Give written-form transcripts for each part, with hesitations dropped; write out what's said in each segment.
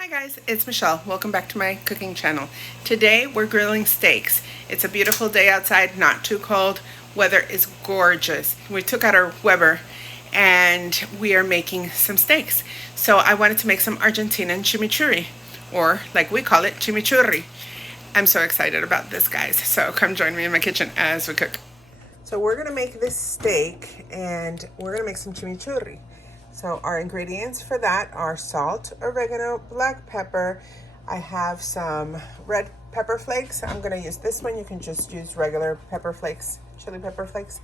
Hi guys, it's Michelle. Welcome back to my cooking channel. Today we're grilling steaks. It's a beautiful day outside, not too cold. Weather is gorgeous. We took out our Weber and we are making some steaks. So I wanted to make some Argentinian chimichurri, or like we call it, chimichurri. I'm so excited about this, guys. So come join me in my kitchen as we cook. So we're gonna make this steak and we're gonna make some chimichurri. So our ingredients for that are salt, oregano, black pepper. I have some red pepper flakes. I'm gonna use this one. You can just use regular pepper flakes, chili pepper flakes.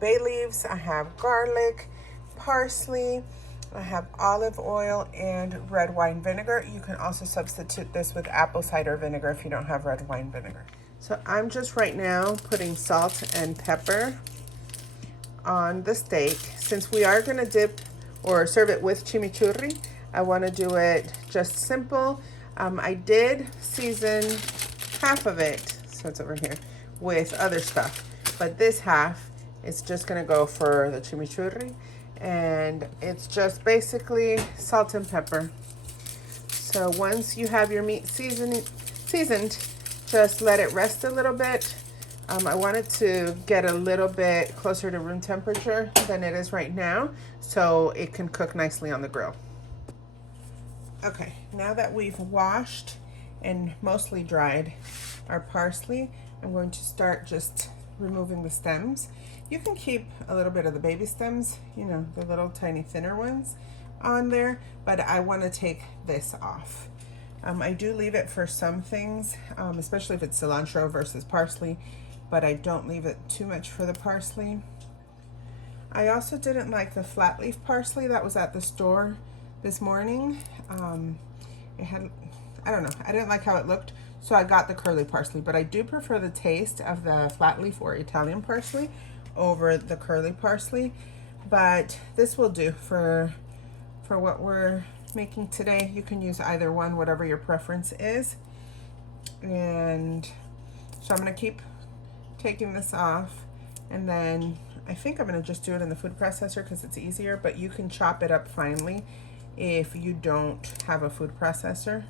Bay leaves, I have garlic, parsley, I have olive oil and red wine vinegar. You can also substitute this with apple cider vinegar if you don't have red wine vinegar. So I'm just right now putting salt and pepper on the steak. Since we are gonna dip or serve it with chimichurri, I want to do it just simple. I did season half of it, so it's over here, with other stuff, but this half is just going to go for the chimichurri, and it's just basically salt and pepper. So once you have your meat seasoned, just let it rest a little bit. I want it to get a little bit closer to room temperature than it is right now, so it can cook nicely on the grill. Okay, now that we've washed and mostly dried our parsley, I'm going to start just removing the stems. You can keep a little bit of the baby stems, you know, the little tiny thinner ones on there, but I want to take this off. I do leave it for some things, especially if it's cilantro versus parsley, but I don't leave it too much for the parsley. I also didn't like the flat leaf parsley that was at the store this morning. It had, I don't know, I didn't like how it looked, so I got the curly parsley, but I do prefer the taste of the flat leaf or Italian parsley over the curly parsley, but this will do for what we're making today. You can use either one, whatever your preference is. And so I'm gonna keep taking this off, and then I think I'm gonna just do it in the food processor because it's easier, but you can chop it up finely if you don't have a food processor.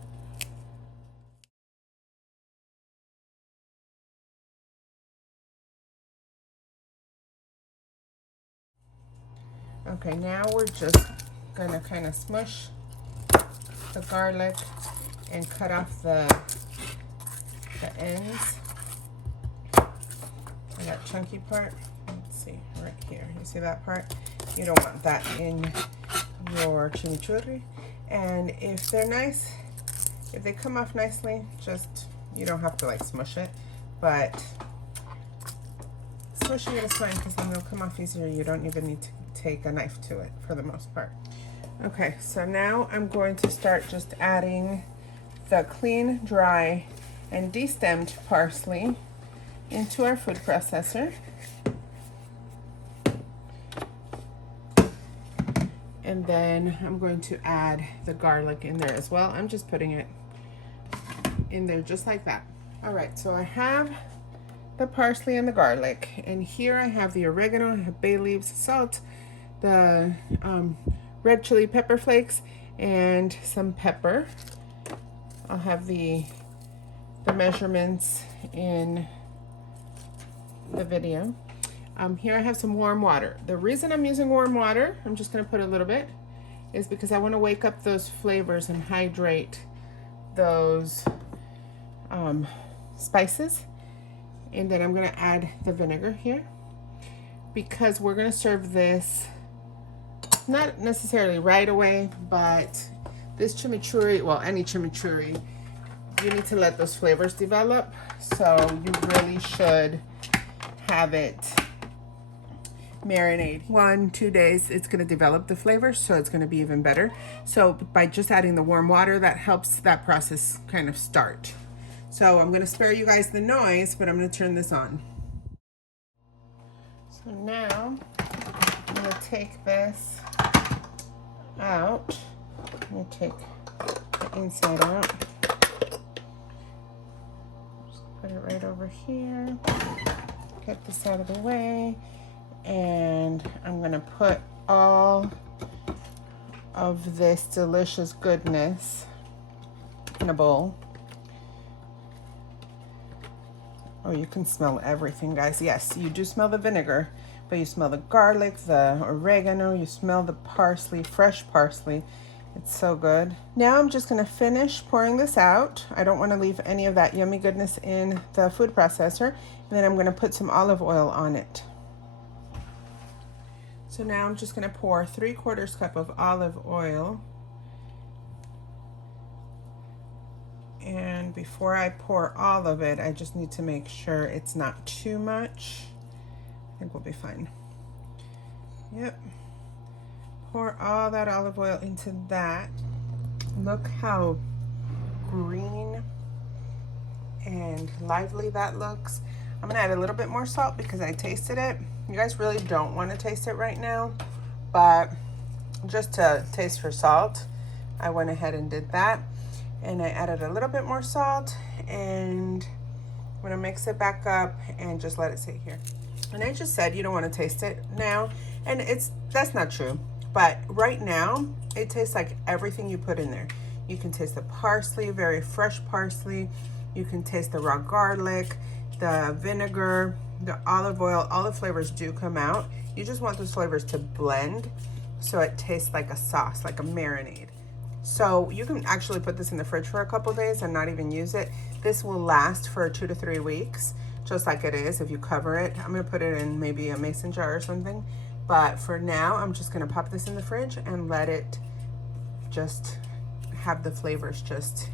Okay, now we're just gonna kind of smush the garlic and cut off the ends. That chunky part, let's see, right here, you see that part? You don't want that in your chimichurri. And if they're nice, if they come off nicely, just, you don't have to like smush it, but smushing it is fine because then they'll come off easier. You don't even need to take a knife to it for the most part. Okay, so now I'm going to start just adding the clean, dry, and destemmed parsley into our food processor. And then I'm going to add the garlic in there as well. I'm just putting it in there just like that. All right, so I have the parsley and the garlic, and here I have the oregano, I have bay leaves, salt, the red chili pepper flakes, and some pepper. I'll have the measurements in the video. Here I have some warm water. The reason I'm using warm water, I'm just going to put a little bit, is because I want to wake up those flavors and hydrate those spices. And then I'm going to add the vinegar here because we're going to serve this not necessarily right away, but this chimichurri, well, any chimichurri, you need to let those flavors develop. So you really should have it marinate 1-2 days. It's going to develop the flavors, so it's going to be even better. So by just adding the warm water, that helps that process kind of start. So I'm going to spare you guys the noise, but I'm going to turn this on. So now I'm going to take this out. I'm going to take the inside out. Just put it right over here. Get this out of the way, and I'm gonna put all of this delicious goodness in a bowl. Oh, you can smell everything, guys. Yes, you do smell the vinegar, but you smell the garlic, the oregano, you smell the parsley, fresh parsley. It's so good. Now I'm just gonna finish pouring this out. I don't wanna leave any of that yummy goodness in the food processor. And then I'm gonna put some olive oil on it. So now I'm just gonna pour 3/4 cup of olive oil. And before I pour all of it, I just need to make sure it's not too much. I think we'll be fine. Yep. Pour all that olive oil into that. Look how green and lively that looks. I'm gonna add a little bit more salt because I tasted it. You guys really don't want to taste it right now, but just to taste for salt, I went ahead and did that. And I added a little bit more salt, and I'm gonna mix it back up and just let it sit here. And I just said you don't want to taste it now, and that's not true. But right now, it tastes like everything you put in there. You can taste the parsley, very fresh parsley. You can taste the raw garlic, the vinegar, the olive oil. All the flavors do come out. You just want those flavors to blend so it tastes like a sauce, like a marinade. So you can actually put this in the fridge for a couple days and not even use it. This will last for 2 to 3 weeks, just like it is if you cover it. I'm gonna put it in maybe a mason jar or something. But for now, I'm just gonna pop this in the fridge and let it just have the flavors just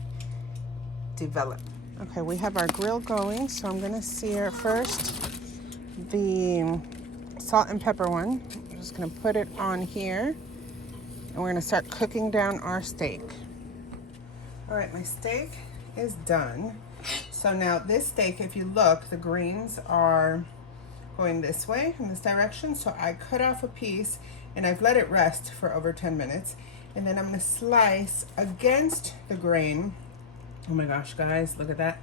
develop. Okay, we have our grill going, so I'm gonna sear first the salt and pepper one. I'm just gonna put it on here. And we're gonna start cooking down our steak. All right, my steak is done. So now this steak, if you look, the greens are going this way, in this direction. So I cut off a piece and I've let it rest for over 10 minutes. And then I'm gonna slice against the grain. Oh my gosh, guys, look at that.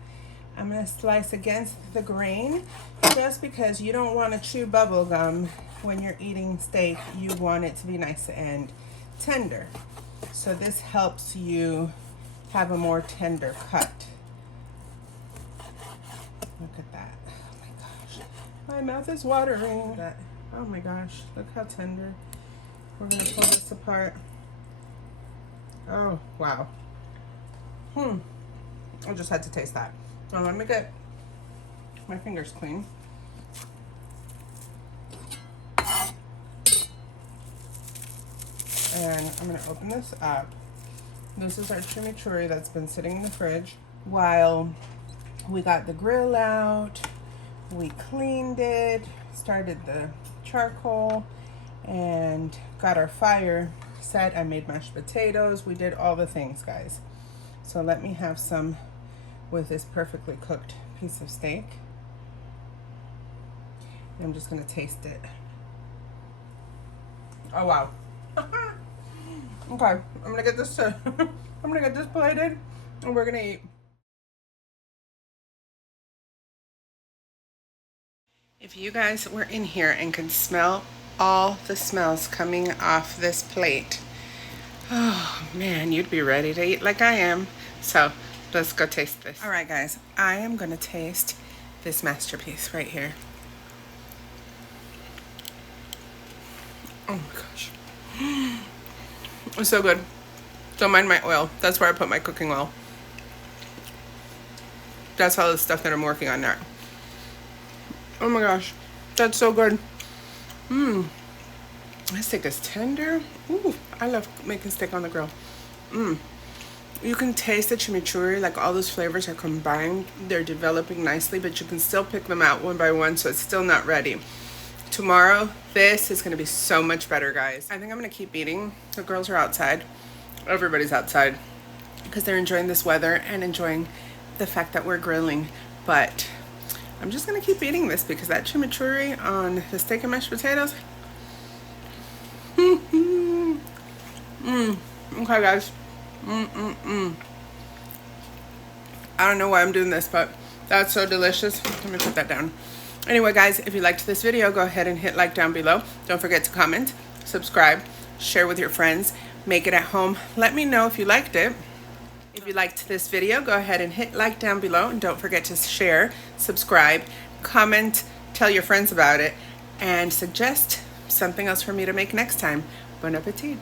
I'm gonna slice against the grain just because you don't wanna chew bubble gum when you're eating steak. You want it to be nice and tender. So this helps you have a more tender cut. Look at that. Oh my gosh. My mouth is watering. Oh my gosh. Look how tender. We're gonna pull this apart. Oh, wow. I just had to taste that. Now let me get my fingers clean. And I'm gonna open this up. This is our chimichurri that's been sitting in the fridge while we got the grill out, we cleaned it, started the charcoal, and got our fire set. I made mashed potatoes. We did all the things, guys. So let me have some with this perfectly cooked piece of steak. And I'm just gonna taste it. Oh wow. Okay, I'm gonna get this plated and we're gonna eat. If you guys were in here and could smell all the smells coming off this plate, oh man, you'd be ready to eat like I am. So let's go taste this. All right, guys, I am gonna taste this masterpiece right here. Oh my gosh. It's so good. Don't mind my oil. That's where I put my cooking oil. That's all the stuff that I'm working on now. Oh my gosh. That's so good. This steak is tender. Ooh, I love making steak on the grill. You can taste the chimichurri, like all those flavors are combined. They're developing nicely, but you can still pick them out one by one, so it's still not ready. Tomorrow, this is gonna be so much better, guys. I think I'm gonna keep eating. The girls are outside. Everybody's outside because they're enjoying this weather and enjoying the fact that we're grilling. But I'm just gonna keep eating this because that chimichurri on the steak and mashed potatoes. Okay, guys. I don't know why I'm doing this, but that's so delicious. Let me put that down. Anyway, guys, if you liked this video, go ahead and hit like down below. Don't forget to comment, subscribe, share with your friends, make it at home. Let me know if you liked it. If you liked this video, go ahead and hit like down below, and don't forget to share, subscribe, comment, tell your friends about it, and suggest something else for me to make next time. Bon appetit!